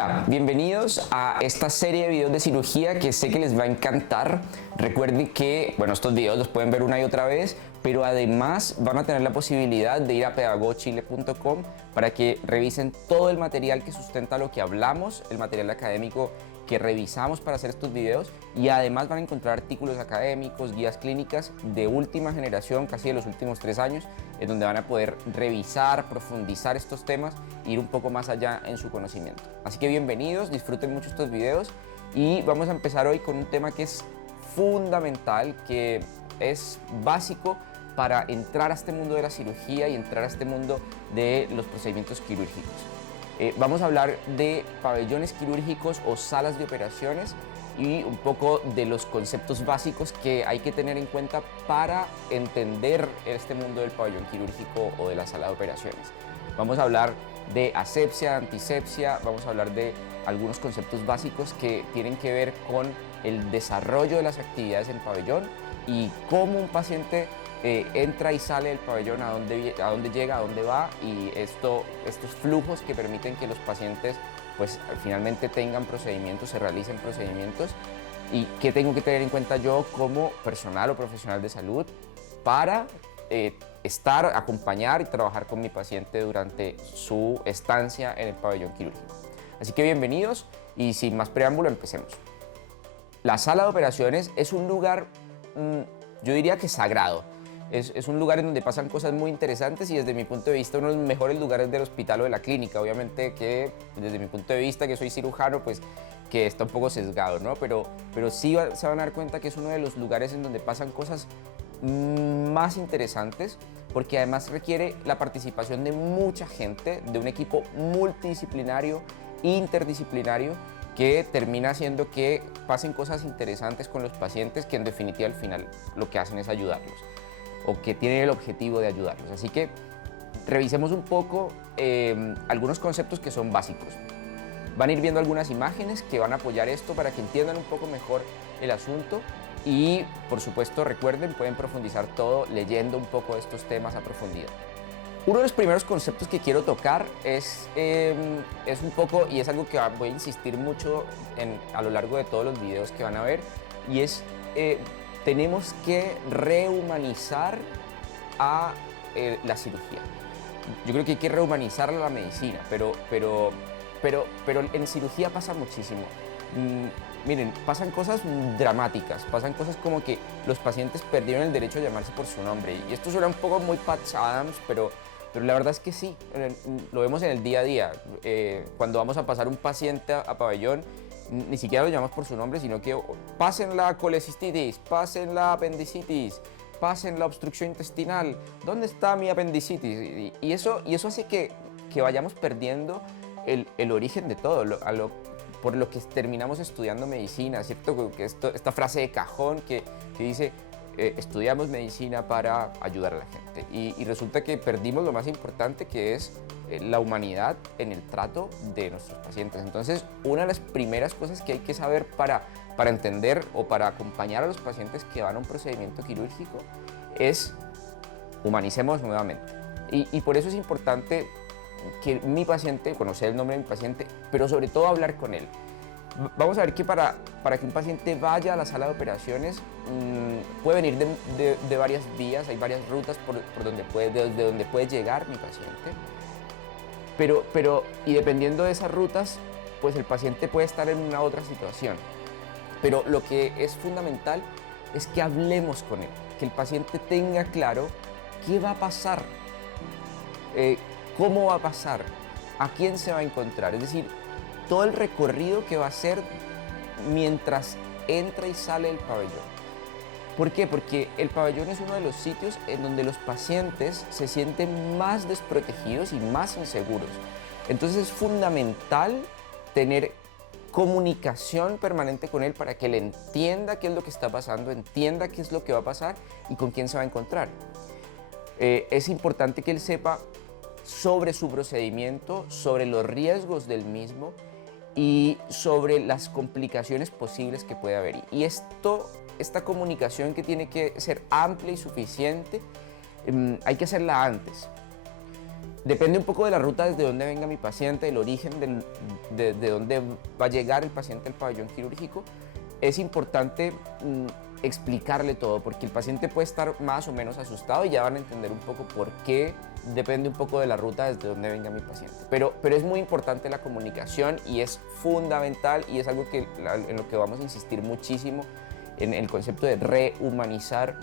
Hola, bienvenidos a esta serie de videos de cirugía que sé que les va a encantar. Recuerden que, estos videos los pueden ver una y otra vez, pero además van a tener la posibilidad de ir a pedagochile.com para que revisen todo el material que sustenta lo que hablamos, el material académico que revisamos para hacer estos videos, y además van a encontrar artículos académicos, guías clínicas de última generación, casi de los últimos 3 años, en donde van a poder revisar, profundizar estos temas e ir un poco más allá en su conocimiento. Así que bienvenidos, disfruten mucho estos videos y vamos a empezar hoy con un tema que es fundamental, que es básico para entrar a este mundo de la cirugía y entrar a este mundo de los procedimientos quirúrgicos. Vamos a hablar de pabellones quirúrgicos o salas de operaciones y un poco de los conceptos básicos que hay que tener en cuenta para entender este mundo del pabellón quirúrgico o de la sala de operaciones. Vamos a hablar de asepsia, antisepsia, vamos a hablar de algunos conceptos básicos que tienen que ver con el desarrollo de las actividades en pabellón y cómo un paciente entra y sale del pabellón, a dónde llega, a dónde va, y estos flujos que permiten que los pacientes pues finalmente tengan procedimientos, se realicen procedimientos, y qué tengo que tener en cuenta yo como personal o profesional de salud para acompañar y trabajar con mi paciente durante su estancia en el pabellón quirúrgico. Así que bienvenidos y sin más preámbulo empecemos. La sala de operaciones es un lugar, yo diría que sagrado. Es un lugar en donde pasan cosas muy interesantes y desde mi punto de vista uno de los mejores lugares del hospital o de la clínica. Obviamente que desde mi punto de vista, que soy cirujano, pues que está un poco sesgado, ¿no? Pero sí se van a dar cuenta que es uno de los lugares en donde pasan cosas más interesantes, porque además requiere la participación de mucha gente, de un equipo multidisciplinario, interdisciplinario, que termina haciendo que pasen cosas interesantes con los pacientes, que en definitiva al final lo que hacen es ayudarlos, o que tienen el objetivo de ayudarlos. Así que revisemos un poco algunos conceptos que son básicos. Van a ir viendo algunas imágenes que van a apoyar esto para que entiendan un poco mejor el asunto y, por supuesto, recuerden, pueden profundizar todo leyendo un poco de estos temas a profundidad. Uno de los primeros conceptos que quiero tocar es un poco, y es algo que voy a insistir mucho a lo largo de todos los videos que van a ver, y es tenemos que rehumanizar a la cirugía. Yo creo que hay que rehumanizar a la medicina, pero en cirugía pasa muchísimo. Miren, pasan cosas dramáticas, pasan cosas como que los pacientes perdieron el derecho a llamarse por su nombre. Y esto suena un poco muy Patch Adams, pero la verdad es que sí, lo vemos en el día a día. Cuando vamos a pasar un paciente a pabellón, ni siquiera lo llamamos por su nombre, sino que pasen la colecistitis, pasen la apendicitis, pasen la obstrucción intestinal. ¿Dónde está mi apendicitis? Y eso hace que vayamos perdiendo el origen de todo, por lo que terminamos estudiando medicina, ¿cierto? Que esta frase de cajón que dice estudiamos medicina para ayudar a la gente, y resulta que perdimos lo más importante, que es la humanidad en el trato de nuestros pacientes. Entonces, una de las primeras cosas que hay que saber para entender o para acompañar a los pacientes que van a un procedimiento quirúrgico es humanicemos nuevamente. Y por eso es importante que mi paciente, conocer el nombre de mi paciente, pero sobre todo hablar con él. Vamos a ver que para que un paciente vaya a la sala de operaciones puede venir de varias vías, hay varias rutas desde donde puede llegar mi paciente. Y dependiendo de esas rutas, pues el paciente puede estar en una otra situación. Pero lo que es fundamental es que hablemos con él, que el paciente tenga claro qué va a pasar, cómo va a pasar, a quién se va a encontrar. Es decir, todo el recorrido que va a hacer mientras entra y sale del pabellón. ¿Por qué? Porque el pabellón es uno de los sitios en donde los pacientes se sienten más desprotegidos y más inseguros. Entonces es fundamental tener comunicación permanente con él para que él entienda qué es lo que está pasando, entienda qué es lo que va a pasar y con quién se va a encontrar. Es importante que él sepa sobre su procedimiento, sobre los riesgos del mismo y sobre las complicaciones posibles que puede haber. Y esta comunicación, que tiene que ser amplia y suficiente, hay que hacerla antes. Depende un poco de la ruta desde donde venga mi paciente, el origen de dónde va a llegar el paciente al pabellón quirúrgico. Es importante explicarle todo, porque el paciente puede estar más o menos asustado y ya van a entender un poco por qué, depende un poco de la ruta desde donde venga mi paciente. Pero es muy importante la comunicación y es fundamental, y es algo en lo que vamos a insistir muchísimo, en el concepto de rehumanizar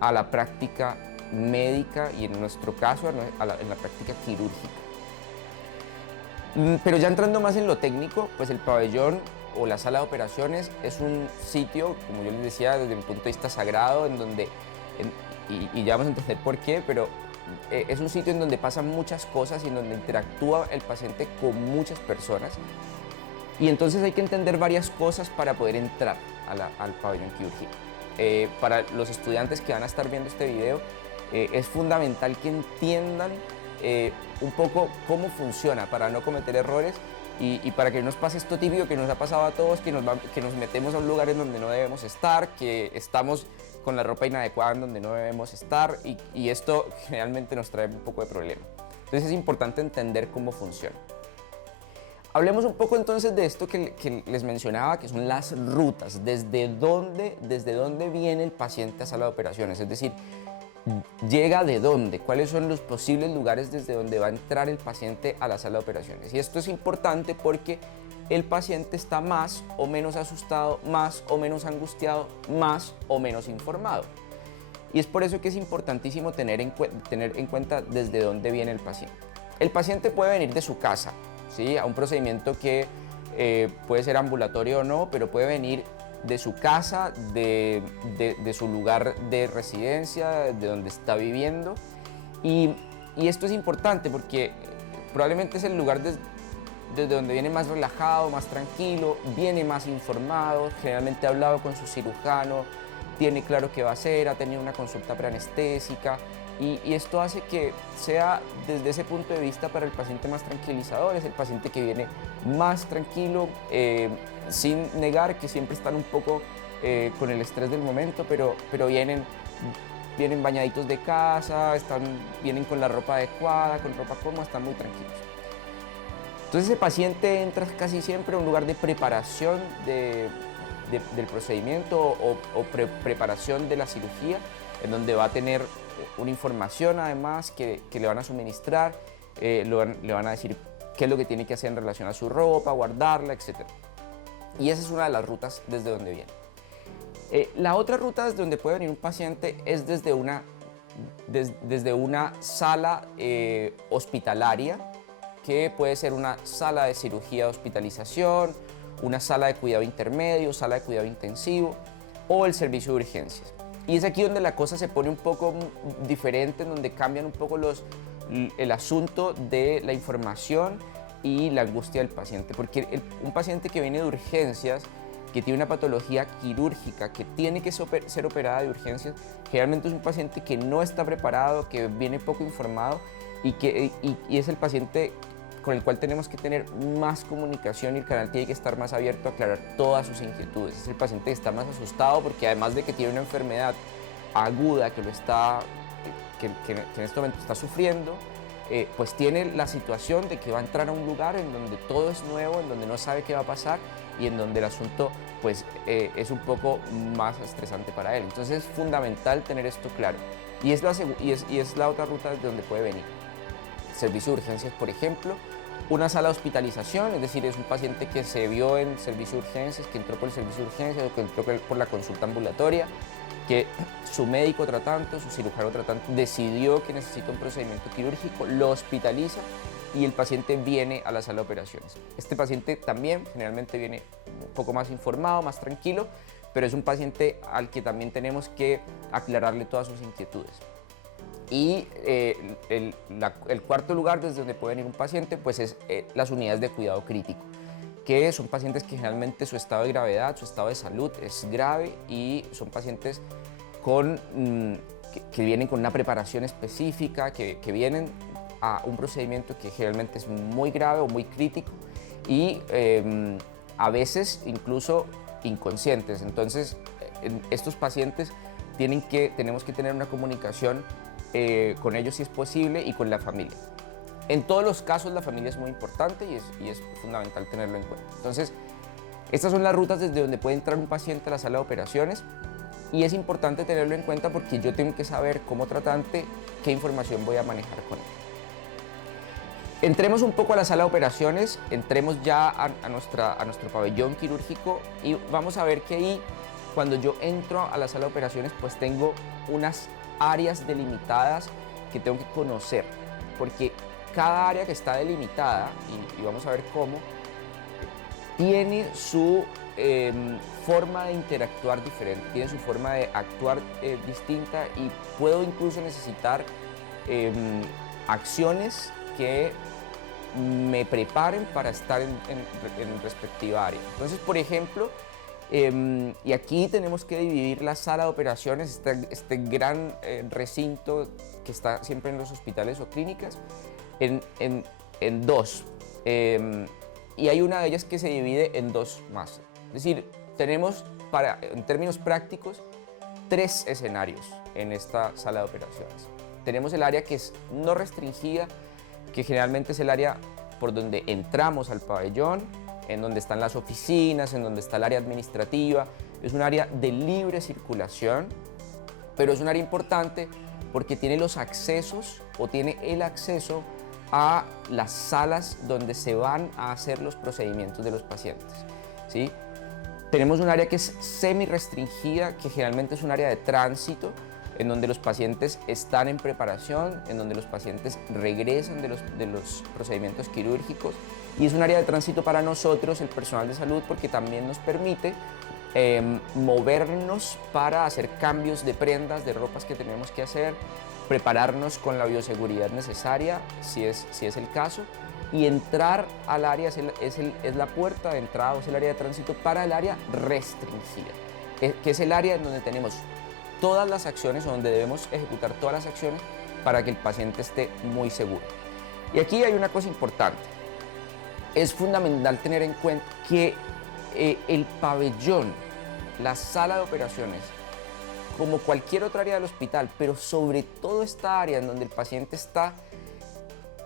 a la práctica médica y en nuestro caso en la práctica quirúrgica. Pero ya entrando más en lo técnico, pues el pabellón o la sala de operaciones es un sitio, como yo les decía, desde mi punto de vista sagrado, en donde, y ya vamos a entender por qué, pero es un sitio en donde pasan muchas cosas y en donde interactúa el paciente con muchas personas. Y entonces hay que entender varias cosas para poder entrar al pabellón quirúrgico. Para los estudiantes que van a estar viendo este video, es fundamental que entiendan un poco cómo funciona para no cometer errores y para que no nos pase esto típico que nos ha pasado a todos, que nos metemos a un lugar en donde no debemos estar, que estamos con la ropa inadecuada en donde no debemos estar y esto generalmente nos trae un poco de problema. Entonces es importante entender cómo funciona. Hablemos un poco entonces de esto que les mencionaba, que son las rutas, desde dónde viene el paciente a sala de operaciones, es decir, llega de dónde, cuáles son los posibles lugares desde donde va a entrar el paciente a la sala de operaciones. Y esto es importante porque el paciente está más o menos asustado, más o menos angustiado, más o menos informado. Y es por eso que es importantísimo tener en cuenta desde dónde viene el paciente. El paciente puede venir de su casa, ¿sí?, a un procedimiento que puede ser ambulatorio o no, pero puede venir de su casa, de su lugar de residencia, de donde está viviendo. Y esto es importante porque probablemente es el lugar desde donde viene más relajado, más tranquilo, viene más informado, generalmente ha hablado con su cirujano, tiene claro qué va a hacer, ha tenido una consulta preanestésica. Y esto hace que sea desde ese punto de vista para el paciente más tranquilizador, es el paciente que viene más tranquilo, sin negar que siempre están un poco con el estrés del momento, pero vienen bañaditos de casa, vienen con la ropa adecuada, con ropa cómoda, están muy tranquilos. Entonces ese paciente entra casi siempre a un lugar de preparación del procedimiento o preparación de la cirugía, en donde va a tener una información además que le van a suministrar, le van a decir qué es lo que tiene que hacer en relación a su ropa, guardarla, etc. Y esa es una de las rutas desde donde viene. La otra ruta desde donde puede venir un paciente es desde una sala hospitalaria, que puede ser una sala de cirugía de hospitalización, una sala de cuidado intermedio, sala de cuidado intensivo o el servicio de urgencias. Y es aquí donde la cosa se pone un poco diferente, en donde cambian un poco el asunto de la información y la angustia del paciente. Porque un paciente que viene de urgencias, que tiene una patología quirúrgica, que tiene que ser operada de urgencias, generalmente es un paciente que no está preparado, que viene poco informado y es el paciente con el cual tenemos que tener más comunicación y el canal tiene que estar más abierto a aclarar todas sus inquietudes. Es el paciente que está más asustado porque además de que tiene una enfermedad aguda que en este momento está sufriendo, pues tiene la situación de que va a entrar a un lugar en donde todo es nuevo, en donde no sabe qué va a pasar y en donde el asunto pues, es un poco más estresante para él. Entonces es fundamental tener esto claro. Y es la otra ruta desde donde puede venir. Servicio de urgencias, por ejemplo, una sala de hospitalización, es decir, es un paciente que se vio en servicio de urgencias, que entró por el servicio de urgencias o que entró por la consulta ambulatoria, que su médico tratante, su cirujano tratante decidió que necesita un procedimiento quirúrgico, lo hospitaliza y el paciente viene a la sala de operaciones. Este paciente también generalmente viene un poco más informado, más tranquilo, pero es un paciente al que también tenemos que aclararle todas sus inquietudes. Y el cuarto lugar desde donde puede venir un paciente pues es las unidades de cuidado crítico, que son pacientes que generalmente su estado de gravedad, su estado de salud es grave y son pacientes que vienen con una preparación específica, que vienen a un procedimiento que generalmente es muy grave o muy crítico y a veces incluso inconscientes. Entonces estos pacientes tenemos que tener una comunicación con ellos si es posible y con la familia. En todos los casos la familia es muy importante y es fundamental tenerlo en cuenta. Entonces, estas son las rutas desde donde puede entrar un paciente a la sala de operaciones y es importante tenerlo en cuenta porque yo tengo que saber como tratante qué información voy a manejar con él. Entremos un poco a la sala de operaciones, entremos ya a nuestro pabellón quirúrgico y vamos a ver que ahí, cuando yo entro a la sala de operaciones, pues tengo unas áreas delimitadas que tengo que conocer, porque cada área que está delimitada, y vamos a ver cómo, tiene su forma de interactuar diferente, tiene su forma de actuar distinta y puedo incluso necesitar acciones que me preparen para estar en respectiva área. Entonces, por ejemplo, y aquí tenemos que dividir la sala de operaciones, este gran recinto que está siempre en los hospitales o clínicas, en dos. Y hay una de ellas que se divide en dos más. Es decir, tenemos, en términos prácticos, 3 escenarios en esta sala de operaciones. Tenemos el área que es no restringida, que generalmente es el área por donde entramos al pabellón, en donde están las oficinas, en donde está el área administrativa. Es un área de libre circulación, pero es un área importante porque tiene los accesos o tiene el acceso a las salas donde se van a hacer los procedimientos de los pacientes, ¿sí? Tenemos un área que es semi-restringida, que generalmente es un área de tránsito, en donde los pacientes están en preparación, en donde los pacientes regresan de los procedimientos quirúrgicos, y es un área de tránsito para nosotros, el personal de salud, porque también nos permite movernos para hacer cambios de prendas, de ropas que tenemos que hacer, prepararnos con la bioseguridad necesaria, si es el caso, y entrar al área es la puerta de entrada, o es el área de tránsito para el área restringida, que es el área en donde tenemos todas las acciones, o donde debemos ejecutar todas las acciones para que el paciente esté muy seguro. Y aquí hay una cosa importante. Es fundamental tener en cuenta que el pabellón, la sala de operaciones, como cualquier otra área del hospital, pero sobre todo esta área en donde el paciente está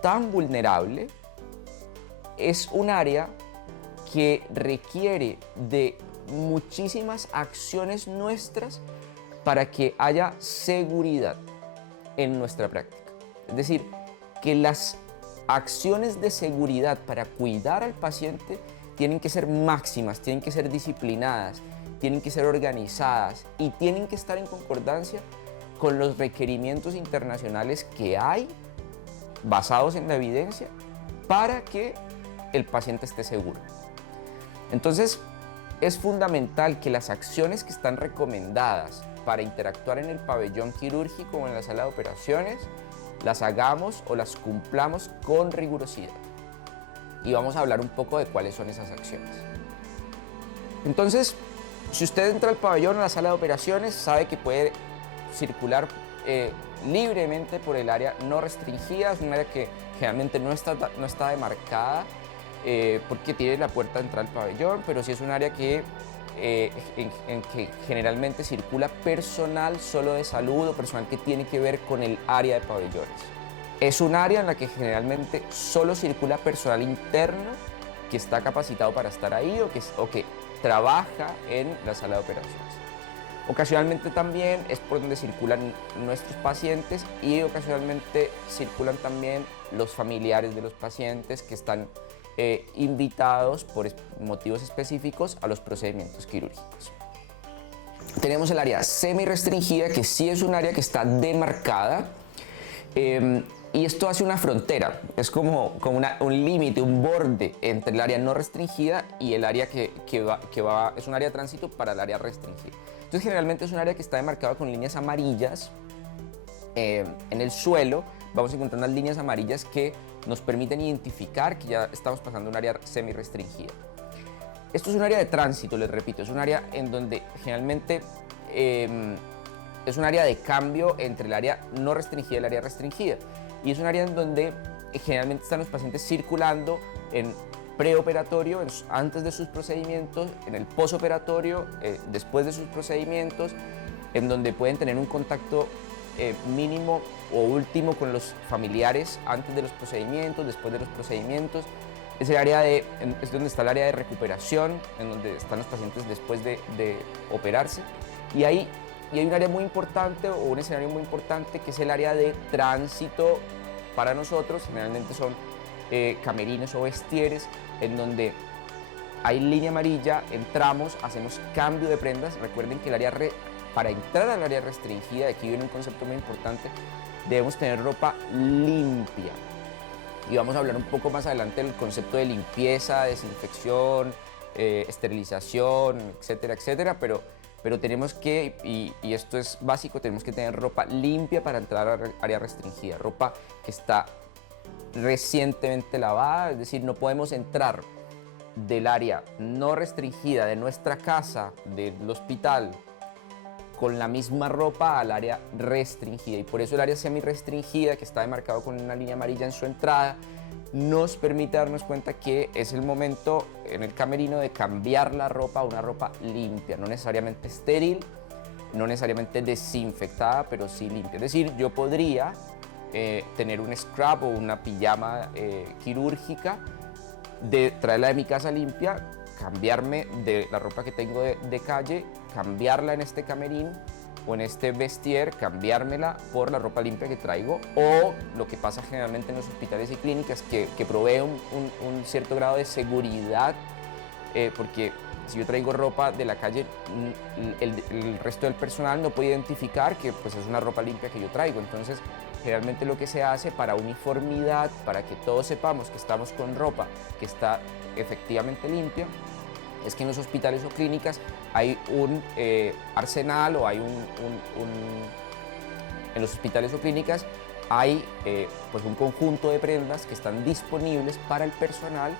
tan vulnerable, es un área que requiere de muchísimas acciones nuestras para que haya seguridad en nuestra práctica. Es decir, que las acciones de seguridad para cuidar al paciente tienen que ser máximas, tienen que ser disciplinadas, tienen que ser organizadas y tienen que estar en concordancia con los requerimientos internacionales que hay, basados en la evidencia, para que el paciente esté seguro. Entonces, es fundamental que las acciones que están recomendadas para interactuar en el pabellón quirúrgico o en la sala de operaciones, las hagamos o las cumplamos con rigurosidad. Y vamos a hablar un poco de cuáles son esas acciones. Entonces, si usted entra al pabellón, a la sala de operaciones, sabe que puede circular libremente por el área no restringida. Es un área que generalmente no está demarcada porque tiene la puerta de entrada al pabellón, pero sí es un área que en que generalmente circula personal solo de salud o personal que tiene que ver con el área de pabellones. Es un área en la que generalmente solo circula personal interno que está capacitado para estar ahí o que trabaja en la sala de operaciones. Ocasionalmente también es por donde circulan nuestros pacientes y ocasionalmente circulan también los familiares de los pacientes que están invitados por motivos específicos a los procedimientos quirúrgicos. Tenemos el área semi-restringida, que sí es un área que está demarcada y esto hace una frontera, es como un límite, un borde entre el área no restringida y el área que es un área de tránsito para el área restringida. Entonces generalmente es un área que está demarcada con líneas amarillas. En el suelo vamos a encontrar unas líneas amarillas que nos permiten identificar que ya estamos pasando un área semi-restringida. Esto es un área de tránsito, les repito, es un área en donde generalmente es un área de cambio entre el área no restringida y el área restringida. Y es un área en donde generalmente están los pacientes circulando en preoperatorio, antes de sus procedimientos, en el posoperatorio, después de sus procedimientos, en donde pueden tener un contacto mínimo o último con los familiares antes de los procedimientos, después de los procedimientos. Es es donde está el área de recuperación, en donde están los pacientes después de operarse. Y hay un área muy importante, o un escenario muy importante, que es el área de tránsito para nosotros. Generalmente son camerinos o vestieres, en donde hay línea amarilla, entramos, hacemos cambio de prendas. Recuerden que para entrar al área restringida, aquí viene un concepto muy importante, debemos tener ropa limpia. Y vamos a hablar un poco más adelante del concepto de limpieza, desinfección, esterilización, etcétera, etcétera, pero tenemos que, y esto es básico, tenemos que tener ropa limpia para entrar al área restringida, ropa que está recientemente lavada, es decir, no podemos entrar del área no restringida de nuestra casa, del hospital, con la misma ropa al área restringida. Y por eso el área semi-restringida, que está demarcado con una línea amarilla en su entrada, nos permite darnos cuenta que es el momento en el camerino de cambiar la ropa a una ropa limpia, no necesariamente estéril, no necesariamente desinfectada, pero sí limpia. Es decir, yo podría tener un scrub o una pijama quirúrgica, traerla de mi casa limpia, cambiarme de la ropa que tengo de calle, cambiarla en este camerín o en este vestier, cambiármela por la ropa limpia que traigo, o lo que pasa generalmente en los hospitales y clínicas, que provee un cierto grado de seguridad, porque si yo traigo ropa de la calle, el resto del personal no puede identificar que pues, es una ropa limpia que yo traigo. Entonces, generalmente lo que se hace para uniformidad, para que todos sepamos que estamos con ropa que está efectivamente limpia, es que en los hospitales o clínicas hay un arsenal, o hay en los hospitales o clínicas hay pues un conjunto de prendas que están disponibles para el personal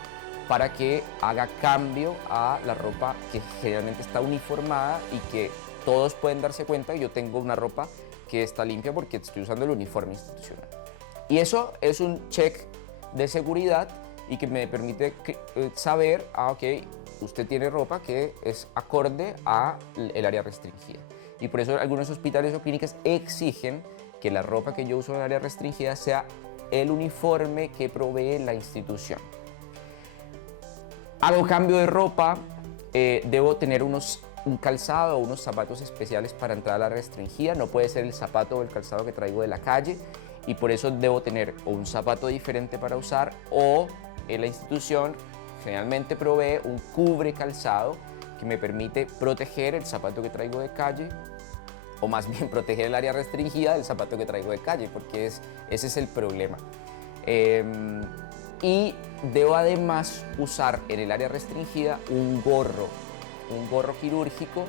para que haga cambio a la ropa que generalmente está uniformada, y que todos pueden darse cuenta que yo tengo una ropa que está limpia porque estoy usando el uniforme institucional. Y eso es un check de seguridad y que me permite saber, ok, usted tiene ropa que es acorde a el área restringida. Y por eso algunos hospitales o clínicas exigen que la ropa que yo uso en el área restringida sea el uniforme que provee la institución. Hago cambio de ropa, debo tener un calzado o unos zapatos especiales para entrar a la restringida. No puede ser el zapato o el calzado que traigo de la calle, y por eso debo tener o un zapato diferente para usar, o la institución generalmente provee un cubre calzado que me permite proteger el zapato que traigo de calle, o más bien proteger el área restringida del zapato que traigo de calle, porque ese es el problema. Y debo además usar en el área restringida un gorro quirúrgico,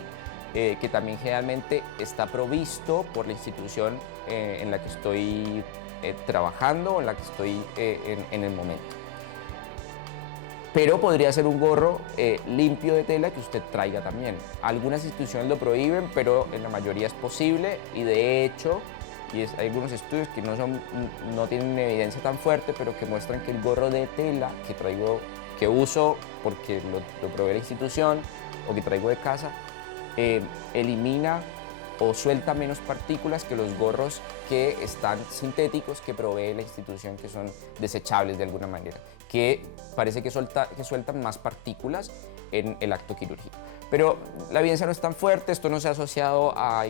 que también generalmente está provisto por la institución en la que estoy trabajando, o en la que estoy en el momento. Pero podría ser un gorro limpio de tela que usted traiga también. Algunas instituciones lo prohíben, pero en la mayoría es posible, y de hecho, hay algunos estudios que no tienen una evidencia tan fuerte, pero que muestran que el gorro de tela que uso porque lo provee la institución o que traigo de casa, elimina o suelta menos partículas que los gorros que están sintéticos, que provee la institución, que son desechables de alguna manera, que parece que sueltan más partículas en el acto quirúrgico. Pero la evidencia no es tan fuerte, esto no se ha asociado a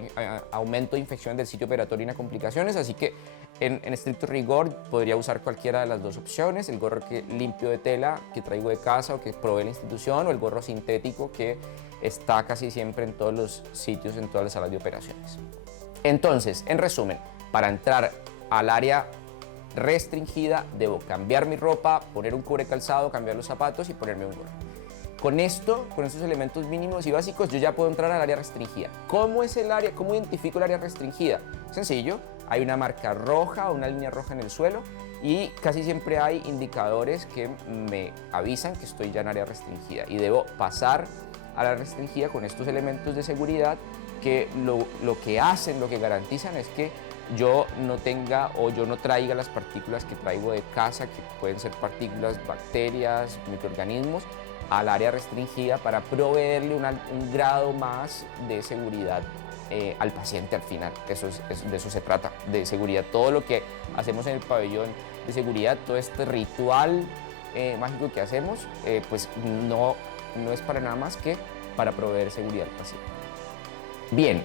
aumento de infecciones del sitio operatorio y a complicaciones, así que en estricto rigor podría usar cualquiera de las dos opciones: el gorro limpio de tela que traigo de casa o que provee la institución, o el gorro sintético que está casi siempre en todos los sitios, en todas las salas de operaciones. Entonces, en resumen, para entrar al área restringida debo cambiar mi ropa, poner un cubre calzado, cambiar los zapatos y ponerme un gorro. Con estos elementos mínimos y básicos, yo ya puedo entrar al área restringida. ¿Cómo es el área? ¿Cómo identifico el área restringida? Sencillo, hay una marca roja o una línea roja en el suelo, y casi siempre hay indicadores que me avisan que estoy ya en área restringida, y debo pasar a la restringida con estos elementos de seguridad que lo que hacen, lo que garantizan es que yo no tenga o yo no traiga las partículas que traigo de casa, que pueden ser partículas, bacterias, microorganismos, al área restringida, para proveerle un grado más de seguridad al paciente al final. De eso se trata, de seguridad. Todo lo que hacemos en el pabellón de seguridad, todo este ritual mágico que hacemos, pues no es para nada más que para proveer seguridad al paciente. Bien,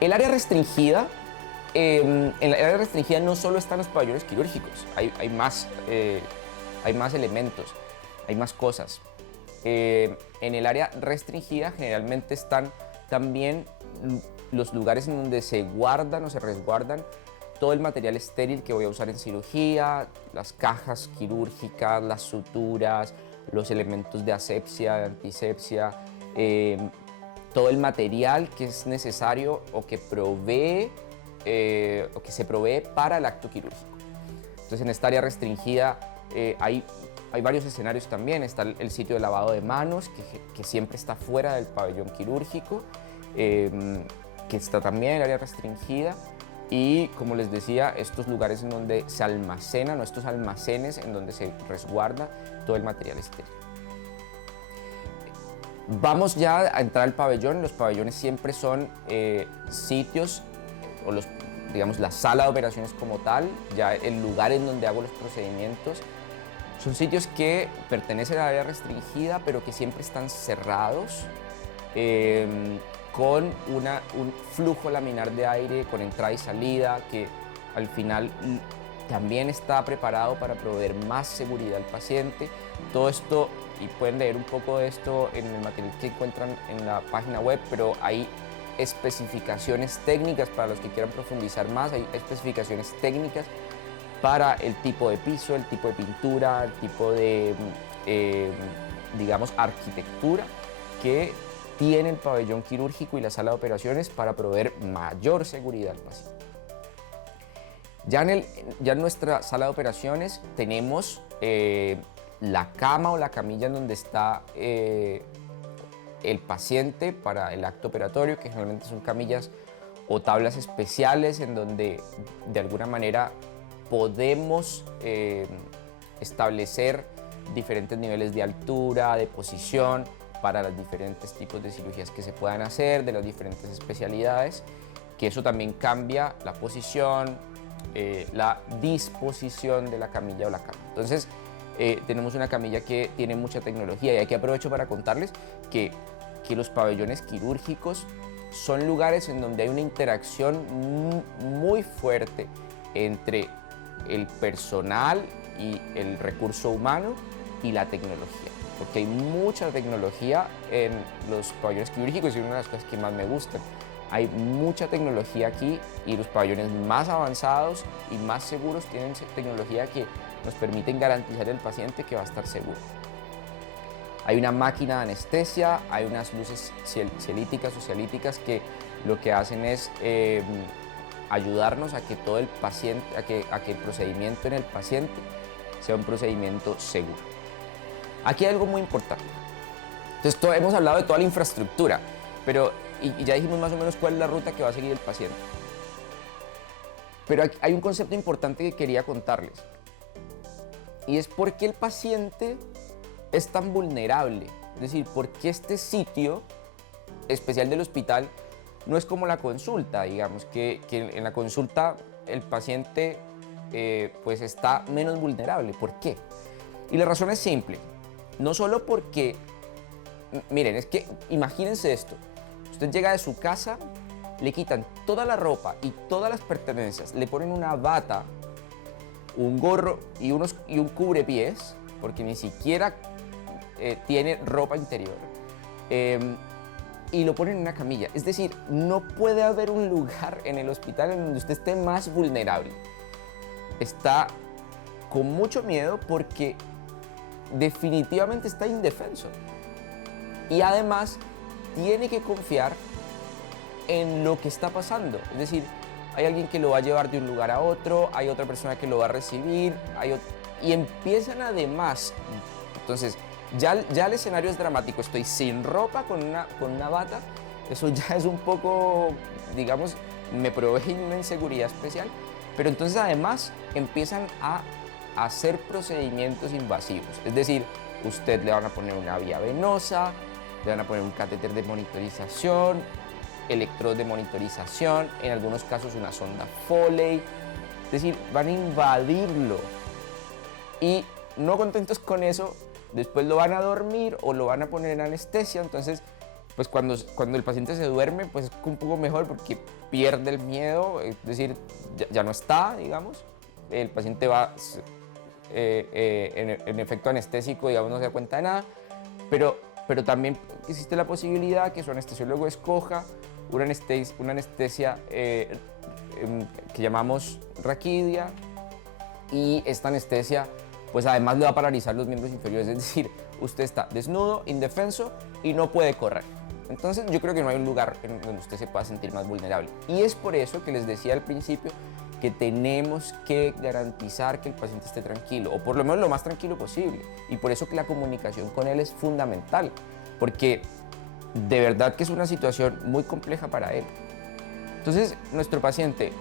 el área restringida, en el área restringida no solo están los pabellones quirúrgicos, hay más elementos, hay más cosas. En el área restringida generalmente están también los lugares en donde se guardan o se resguardan todo el material estéril que voy a usar en cirugía, las cajas quirúrgicas, las suturas, los elementos de asepsia, de antisepsia, todo el material que es necesario o que se provee para el acto quirúrgico. Entonces, en esta área restringida hay varios escenarios también. Está el sitio de lavado de manos, que siempre está fuera del pabellón quirúrgico, que está también en el área restringida. Y, como les decía, estos lugares en donde se almacenan, o estos almacenes en donde se resguarda todo el material estéril. Vamos ya a entrar al pabellón. Los pabellones siempre son sitios, o digamos la sala de operaciones como tal, ya el lugar en donde hago los procedimientos. Son sitios que pertenecen al área restringida, pero que siempre están cerrados, con un flujo laminar de aire, con entrada y salida, que al final también está preparado para proveer más seguridad al paciente. Todo esto, y pueden leer un poco de esto en el material que encuentran en la página web, pero hay especificaciones técnicas para los que quieran profundizar más. Hay especificaciones técnicas para el tipo de piso, el tipo de pintura, el tipo de, digamos, arquitectura que tiene el pabellón quirúrgico y la sala de operaciones para proveer mayor seguridad al paciente. Ya en nuestra sala de operaciones tenemos la cama o la camilla en donde está el paciente para el acto operatorio, que generalmente son camillas o tablas especiales en donde de alguna manera podemos establecer diferentes niveles de altura, de posición para los diferentes tipos de cirugías que se puedan hacer, de las diferentes especialidades, que eso también cambia la posición, la disposición de la camilla o la cama. Entonces, tenemos una camilla que tiene mucha tecnología, y aquí aprovecho para contarles que los pabellones quirúrgicos son lugares en donde hay una interacción muy fuerte entre el personal y el recurso humano y la tecnología, porque hay mucha tecnología en los pabellones quirúrgicos y una de las cosas que más me gustan. Hay mucha tecnología aquí, y los pabellones más avanzados y más seguros tienen tecnología que nos permiten garantizar al paciente que va a estar seguro. Hay una máquina de anestesia, hay unas luces cielíticas o cialíticas que lo que hacen es ayudarnos a que todo el paciente, a que el procedimiento en el paciente sea un procedimiento seguro. Aquí hay algo muy importante. Entonces, hemos hablado de toda la infraestructura, pero y ya dijimos más o menos cuál es la ruta que va a seguir el paciente. Pero hay un concepto importante que quería contarles, y es por qué el paciente es tan vulnerable. Es decir, por qué este sitio especial del hospital no es como la consulta, digamos, que en la consulta el paciente pues está menos vulnerable. ¿Por qué? Y la razón es simple. No solo porque, miren, es que imagínense esto. Usted llega de su casa, le quitan toda la ropa y todas las pertenencias, le ponen una bata, un gorro y un cubrepiés, porque ni siquiera tiene ropa interior, y lo ponen en una camilla. Es decir, no puede haber un lugar en el hospital en donde usted esté más vulnerable. Está con mucho miedo porque definitivamente está indefenso. Y además tiene que confiar en lo que está pasando. Es decir, hay alguien que lo va a llevar de un lugar a otro, hay otra persona que lo va a recibir, y empiezan además. Entonces, ya el escenario es dramático. Estoy sin ropa, con una bata. Eso ya es un poco, digamos, me provee una inseguridad especial. Pero entonces además empiezan a hacer procedimientos invasivos. Es decir, usted le van a poner una vía venosa, le van a poner un catéter de monitorización, electrodos de monitorización, en algunos casos una sonda Foley, es decir, van a invadirlo y no contentos con eso, después lo van a dormir o lo van a poner en anestesia. Entonces, pues cuando el paciente se duerme, pues es un poco mejor porque pierde el miedo, es decir, ya no está, digamos, el paciente va en efecto anestésico, digamos, no se da cuenta de nada, pero también existe la posibilidad que su anestesiólogo escoja una anestesia que llamamos raquidia, y esta anestesia pues además le va a paralizar los miembros inferiores, es decir, usted está desnudo, indefenso y no puede correr. Entonces yo creo que no hay un lugar en donde usted se pueda sentir más vulnerable. Y es por eso que les decía al principio que tenemos que garantizar que el paciente esté tranquilo, o por lo menos lo más tranquilo posible. Y por eso que la comunicación con él es fundamental, porque de verdad que es una situación muy compleja para él. Entonces nuestro paciente,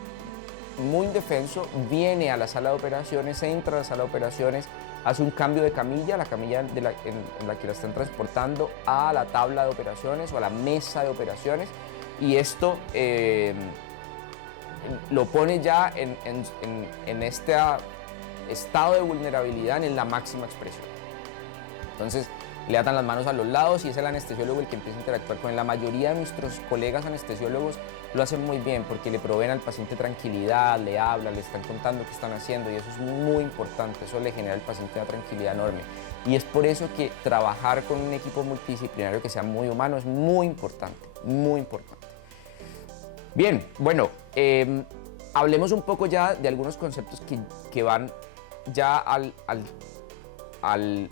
muy indefenso, viene a la sala de operaciones, entra a la sala de operaciones, hace un cambio de camilla, la camilla en la que la están transportando a la tabla de operaciones o a la mesa de operaciones, y esto lo pone ya en este estado de vulnerabilidad en la máxima expresión. Entonces le atan las manos a los lados y es el anestesiólogo el que empieza a interactuar con él. La mayoría de nuestros colegas anestesiólogos lo hacen muy bien porque le proveen al paciente tranquilidad, le hablan, le están contando qué están haciendo, y eso es muy importante, eso le genera al paciente una tranquilidad enorme. Y es por eso que trabajar con un equipo multidisciplinario que sea muy humano es muy importante, muy importante. Bien, bueno, hablemos un poco ya de algunos conceptos que van ya al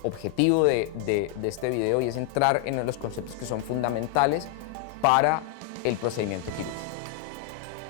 objetivo de este video, y es entrar en los conceptos que son fundamentales para el procedimiento quirúrgico.